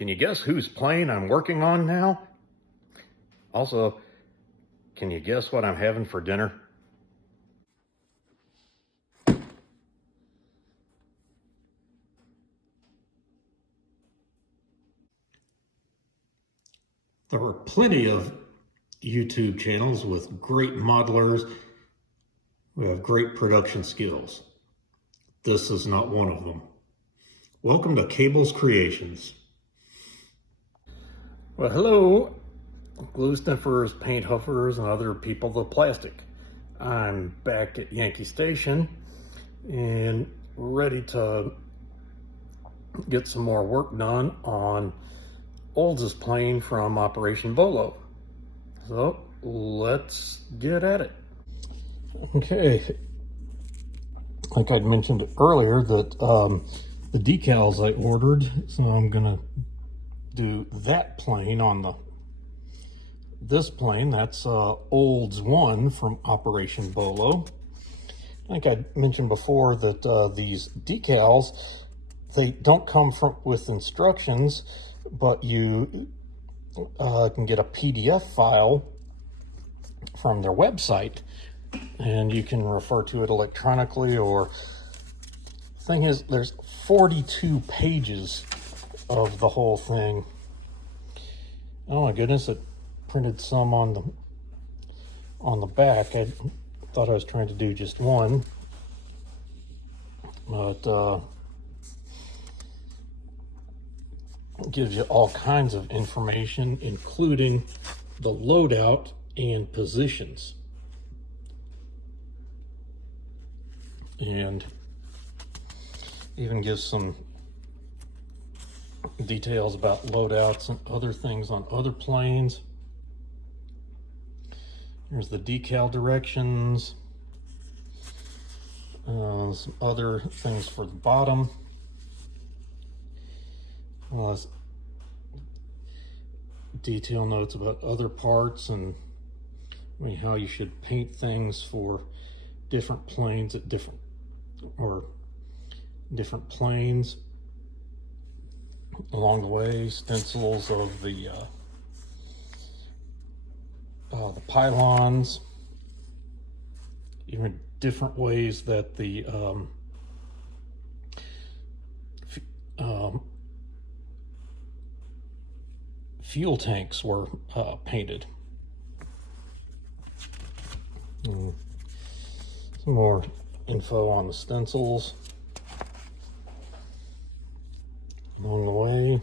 Can you guess whose plane I'm working on now? Also, can you guess what I'm having for dinner? There are plenty of YouTube channels with great modelers who have great production skills. This is not one of them. Welcome to Cable's Creations. Well, hello, glue sniffers, paint hoofers, and other people of plastic. I'm back at Yankee Station and ready to get some more work done on Olds' plane from Operation Bolo. So let's get at it. Okay, like I'd mentioned earlier that the decals I ordered, so I'm gonna do that plane on this plane. That's Olds 1 from Operation Bolo. Like I mentioned before that these decals, they don't come with instructions, but you can get a PDF file from their website and you can refer to it electronically. Or thing is, there's 42 pages of the whole thing. Oh my goodness, it printed some on the back. I thought I was trying to do just one, but it gives you all kinds of information, including the loadout and positions. And even gives some details about loadouts and other things on other planes. Here's the decal directions. Some other things for the bottom. Detail notes about other parts and how you should paint things for different planes at different planes along the way. Stencils of the pylons, even different ways that the fuel tanks were painted. Some more info on the stencils along the way.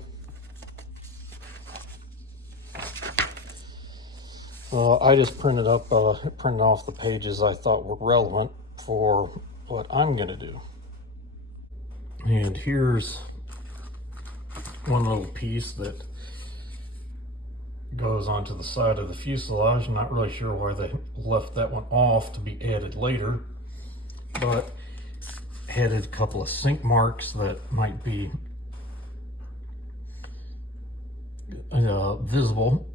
I just printed off the pages I thought were relevant for what I'm going to do. And here's one little piece that goes onto the side of the fuselage. I'm not really sure why they left that one off to be added later, but added a couple of sink marks that might be visible.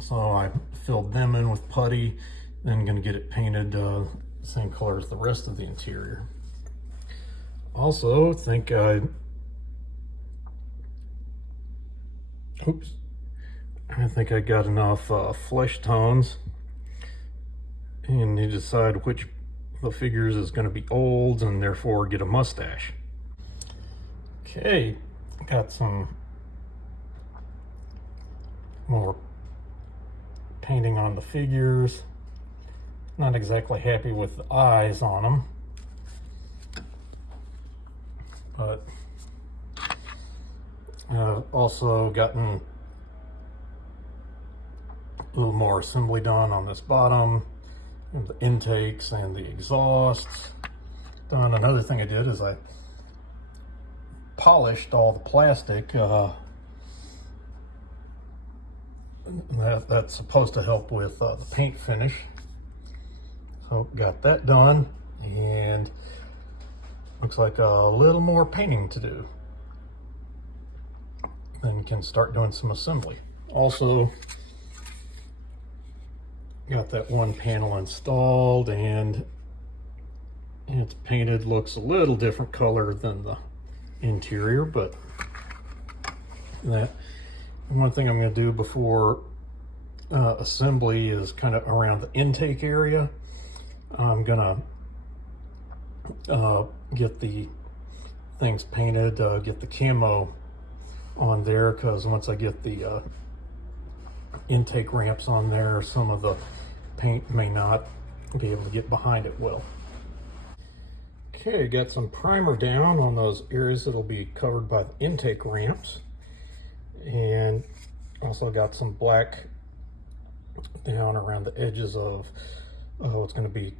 So I filled them in with putty, then going to get it painted the same color as the rest of the interior. Also, I think I got enough flesh tones, and you decide which of the figures is going to be Olds and therefore get a mustache. Okay, got some more painting on the figures. Not exactly happy with the eyes on them, but I've also gotten a little more assembly done on this bottom, and the intakes and the exhausts done. Another thing I did is I polished all the plastic. That's supposed to help with the paint finish. So got that done, and looks like a little more painting to do. Then can start doing some assembly. Also got that one panel installed, and it's painted. Looks a little different color than the interior, but that. One thing I'm going to do before assembly is kind of around the intake area. I'm going to get the things painted, get the camo on there, because once I get the intake ramps on there, some of the paint may not be able to get behind it well. Okay, got some primer down on those areas that'll be covered by the intake ramps, and also got some black down around the edges of what's going to be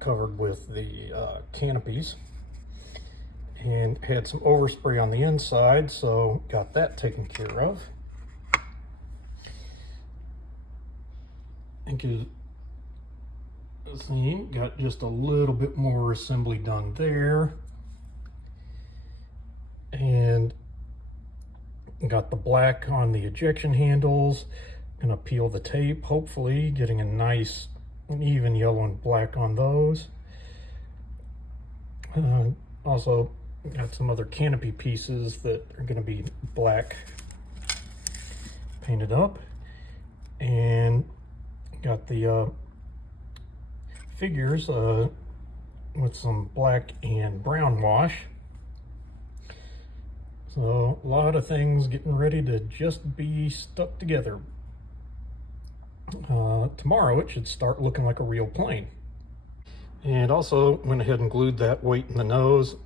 covered with the canopies, and had some overspray on the inside, so got that taken care of. And see, got just a little bit more assembly done there, and got the black on the ejection handles. Gonna peel the tape, hopefully getting a nice even yellow and black on those. Also got some other canopy pieces that are going to be black painted up, and got the figures with some black and brown wash. So a lot of things getting ready to just be stuck together. Tomorrow it should start looking like a real plane. And also went ahead and glued that weight in the nose,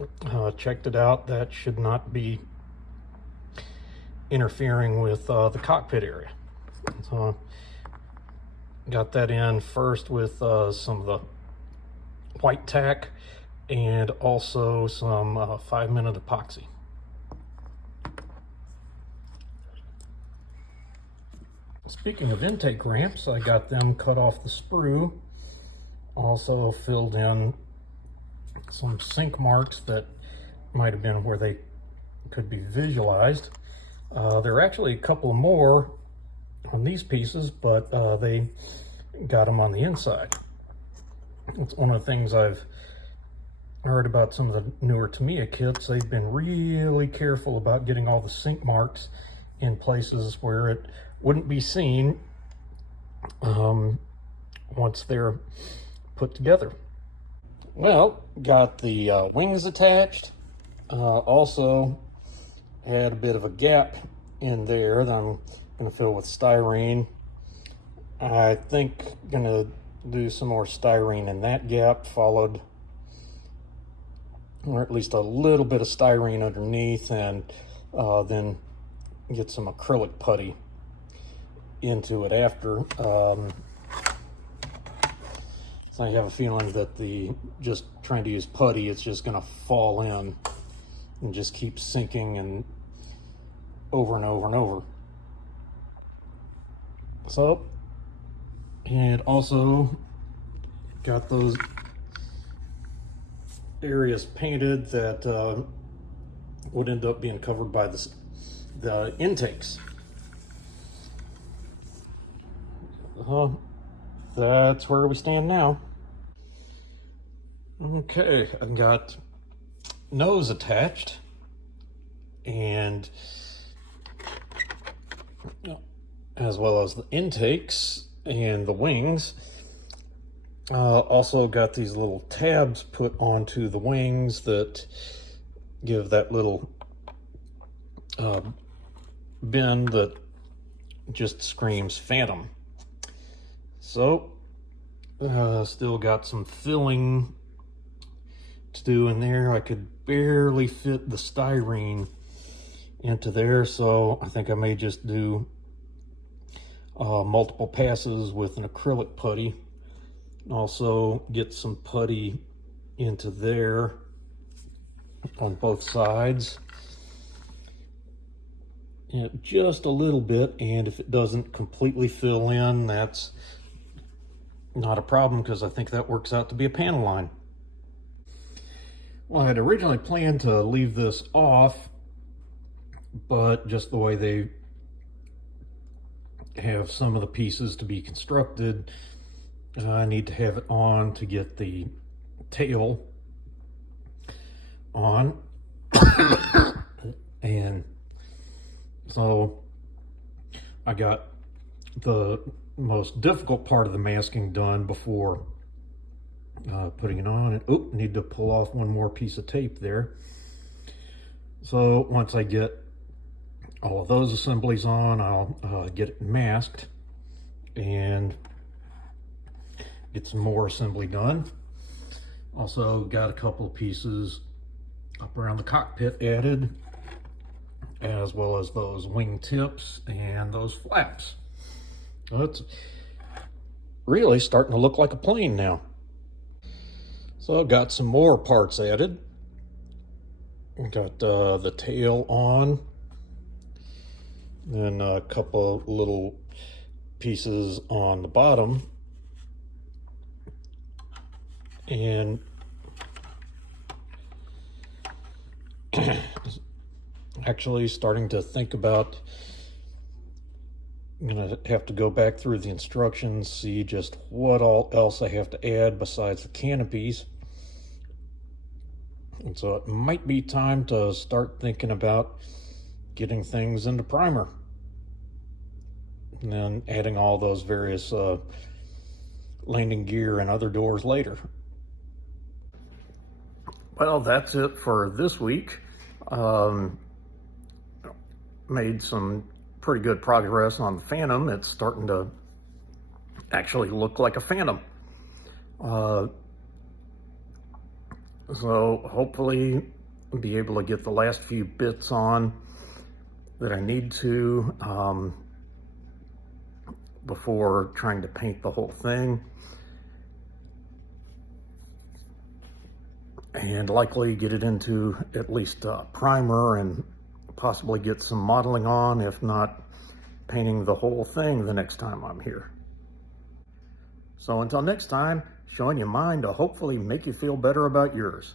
checked it out. That should not be interfering with the cockpit area. So got that in first with some of the white tack and also some 5-minute epoxy. Speaking of intake ramps, I got them cut off the sprue. Also filled in some sink marks that might have been where they could be visualized. There are actually a couple more on these pieces, but they got them on the inside. It's one of the things I've heard about some of the newer Tamiya kits. They've been really careful about getting all the sink marks in places where it wouldn't be seen once they're put together. Well, got the wings attached. Also had a bit of a gap in there that I'm going to fill with styrene. I think going to do some more styrene in that gap, followed, or at least a little bit of styrene underneath, and then get some acrylic putty into it after. So I have a feeling that just trying to use putty, it's just going to fall in and just keep sinking and over and over and over. So, and also got those areas painted that would end up being covered by the intakes. That's where we stand now. Okay, I've got nose attached, and as well as the intakes and the wings. Also got these little tabs put onto the wings that give that little bend that just screams Phantom. So, still got some filling to do in there. I could barely fit the styrene into there, so I think I may just do multiple passes with an acrylic putty. Also get some putty into there on both sides. Just a little bit, and if it doesn't completely fill in, that's not a problem, because I think that works out to be a panel line. Well, I had originally planned to leave this off, but just the way they have some of the pieces to be constructed, I need to have it on to get the tail on. And So I got the most difficult part of the masking done before putting it on. And oh, need to pull off one more piece of tape there. So once I get all of those assemblies on, I'll get it masked and get some more assembly done. Also got a couple of pieces up around the cockpit added, as well as those wing tips and those flaps. So it's really starting to look like a plane now. So I've got some more parts added. Got the tail on, then a couple of little pieces on the bottom, and actually starting to think about, I'm gonna have to go back through the instructions, see just what all else I have to add besides the canopies. And so it might be time to start thinking about getting things into primer and then adding all those various landing gear and other doors later. Well, that's it for this week. Made some pretty good progress on the Phantom. It's starting to actually look like a Phantom. So hopefully I'll be able to get the last few bits on that I need to before trying to paint the whole thing. And likely get it into at least primer and possibly get some modeling on, if not painting the whole thing the next time I'm here. So until next time, showing you mine to hopefully make you feel better about yours.